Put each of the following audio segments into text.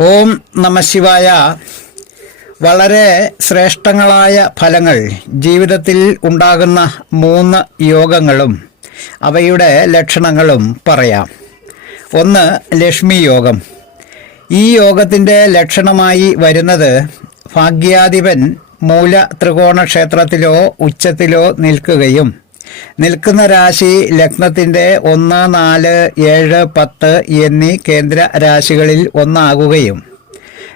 ഓം നമശിവായ വളരെ ശ്രേഷ്ഠങ്ങളായ ഫലങ്ങൾ ജീവിതത്തിൽ ഉണ്ടാകുന്ന മൂന്ന് യോഗങ്ങളും അവയുടെ ലക്ഷണങ്ങളും പറയാം. ഒന്ന് ലക്ഷ്മി യോഗം. ഈ യോഗത്തിന്റെ ലക്ഷണമായി വരുന്നത് ഭാഗ്യാധിപൻ മൂല ത്രികോണ ക്ഷേത്രത്തിലോ ഉച്ചത്തിലോ നിൽക്കുകയും നിൽക്കുന്ന രാശി ലഗ്നത്തിന്റെ ഒന്ന് നാല് ഏഴ് പത്ത് എന്നീ കേന്ദ്ര രാശികളിൽ ഒന്നാകുകയും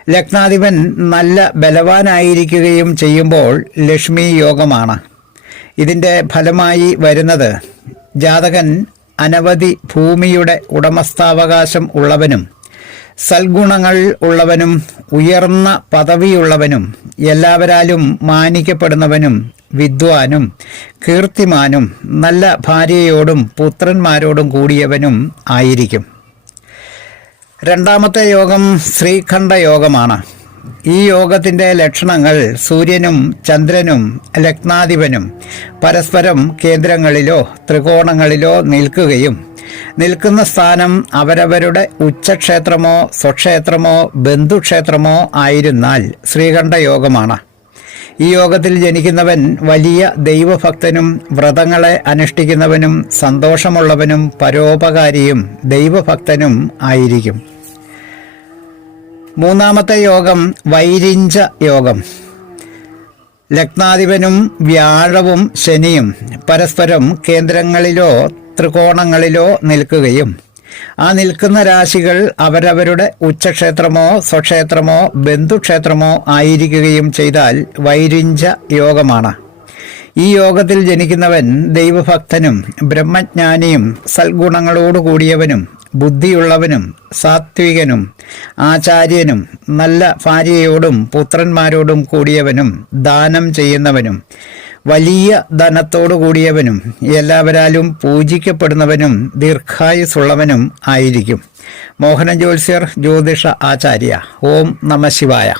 ലഗ്നാധിപൻ നല്ല ബലവാനായിരിക്കുകയും ചെയ്യുമ്പോൾ ലക്ഷ്മി യോഗമാണ്. ഇതിന്റെ ഫലമായി വരുന്നത് ജാതകൻ അനവധി ഭൂമിയുടെ ഉടമസ്ഥാവകാശം ഉള്ളവനും സൽഗുണങ്ങൾ ഉള്ളവനും ഉയർന്ന പദവിയുള്ളവനും എല്ലാവരാലും മാനിക്കപ്പെടുന്നവനും വിദ്വാനും കീർത്തിമാനും നല്ല ഭാര്യയോടും പുത്രന്മാരോടും കൂടിയവനും ആയിരിക്കും. രണ്ടാമത്തെ യോഗം ശ്രീഖണ്ഡ യോഗമാണ്. ഈ യോഗത്തിന്റെ ലക്ഷണങ്ങൾ സൂര്യനും ചന്ദ്രനും ലഗ്നാധിപനും പരസ്പരം കേന്ദ്രങ്ങളിലോ ത്രികോണങ്ങളിലോ നിൽക്കുകയും നിൽക്കുന്ന സ്ഥാനം അവരവരുടെ ഉച്ചക്ഷേത്രമോ സ്വക്ഷേത്രമോ ബന്ധുക്ഷേത്രമോ ആയിരുന്നാൽ ശ്രീകണ്ഠ യോഗമാണ്. ഈ യോഗത്തിൽ ജനിക്കുന്നവൻ വലിയ ദൈവഭക്തനും വ്രതങ്ങളെ അനുഷ്ഠിക്കുന്നവനും സന്തോഷമുള്ളവനും പരോപകാരിയും ദൈവഭക്തനും ആയിരിക്കും. മൂന്നാമത്തെ യോഗം വൈരിഞ്ച യോഗം. ലഗ്നാധിപനും വ്യാഴവും ശനിയും പരസ്പരം കേന്ദ്രങ്ങളിലോ ത്രികോണങ്ങളിലോ നിൽക്കുകയും ആ നിൽക്കുന്ന രാശികൾ അവരവരുടെ ഉച്ചക്ഷേത്രമോ സ്വക്ഷേത്രമോ ബന്ധുക്ഷേത്രമോ ആയിരിക്കുകയും ചെയ്താൽ വൈരിഞ്ച യോഗമാണ്. ഈ യോഗത്തിൽ ജനിക്കുന്നവൻ ദൈവഭക്തനും ബ്രഹ്മജ്ഞാനിയും സൽഗുണങ്ങളോടു കൂടിയവനും ബുദ്ധിയുള്ളവനും സാത്വികനും ആചാര്യനും നല്ല ഭാര്യയോടും പുത്രന്മാരോടും കൂടിയവനും ദാനം ചെയ്യുന്നവനും വലിയ ധനത്തോടു കൂടിയവനും എല്ലാവരാലും പൂജിക്കപ്പെടുന്നവനും ദീർഘായുസുള്ളവനും ആയിരിക്കും. മോഹന ജ്യോത്സ്യർ ജ്യോതിഷ ആചാര്യ. ഓം നമ ശിവായ.